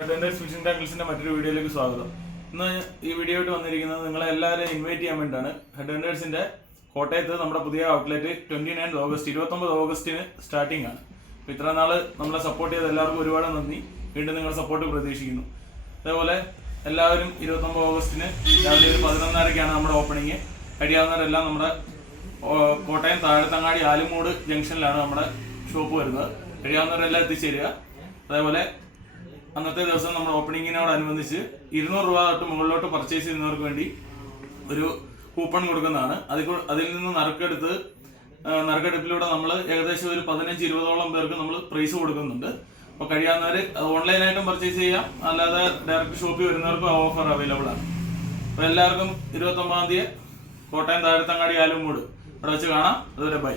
Phishing ടാക്കിൾസിന്റെ മറ്റൊരു വീഡിയോയിലേക്ക് സ്വാഗതം. ഇന്ന് ഈ വീഡിയോ ആയിട്ട് വന്നിരിക്കുന്നത് നിങ്ങളെ എല്ലാവരെയും ഇൻവൈറ്റ് ചെയ്യാൻ വേണ്ടിയിട്ടാണ്. ഹെഡ് ഹണ്ടേഴ്സിന്റെ കോട്ടയത്ത് നമ്മുടെ പുതിയ ഔട്ട്ലെറ്റ് 29 ഓഗസ്റ്റ് 29 ഓഗസ്റ്റിന് സ്റ്റാർട്ടിംഗ് ആണ്. അപ്പോൾ ഇത്ര നാള് നമ്മളെ സപ്പോർട്ട് ചെയ്ത എല്ലാവർക്കും ഒരുപാട് നന്ദി. വീണ്ടും നിങ്ങളുടെ സപ്പോർട്ട് പ്രതീക്ഷിക്കുന്നു. അതേപോലെ എല്ലാവരും 29 ഓഗസ്റ്റിന് രാവിലെ 11:30-ക്കാണ് നമ്മുടെ ഓപ്പണിങ്. കഴിയാവുന്നവരെല്ലാം നമ്മുടെ കോട്ടയം താഴത്തങ്ങാടി ആലുമൂട് ജംഗ്ഷനിലാണ് നമ്മുടെ ഷോപ്പ് വരുന്നത്. കഴിയാവുന്നവരെല്ലാം എത്തിച്ചേരുക. അതേപോലെ അന്നത്തെ ദിവസം നമ്മുടെ ഓപ്പണിങ്ങിനോടനുബന്ധിച്ച് 200 രൂപ തൊട്ട് മുകളിലോട്ട് പർച്ചേസ് ചെയ്യുന്നവർക്ക് വേണ്ടി ഒരു കൂപ്പൺ കൊടുക്കുന്നതാണ്. അതിൽ നിന്ന് നറുക്കെടുപ്പിലൂടെ നമ്മൾ ഏകദേശം ഒരു 15-20ഓളം പേർക്ക് നമ്മൾ പ്രൈസ് കൊടുക്കുന്നുണ്ട്. അപ്പോൾ കഴിയാവുന്നവർ ഓൺലൈനായിട്ടും പർച്ചേസ് ചെയ്യാം, അല്ലാതെ ഡയറക്റ്റ് ഷോപ്പിൽ വരുന്നവർക്കും ആ ഓഫർ അവൈലബിൾ ആണ്. അപ്പോൾ എല്ലാവർക്കും 29 കോട്ടയം താഴത്തങ്ങാടി ആലുമൂട് അവിടെ വെച്ച് കാണാം. അതുവരെ ബൈ.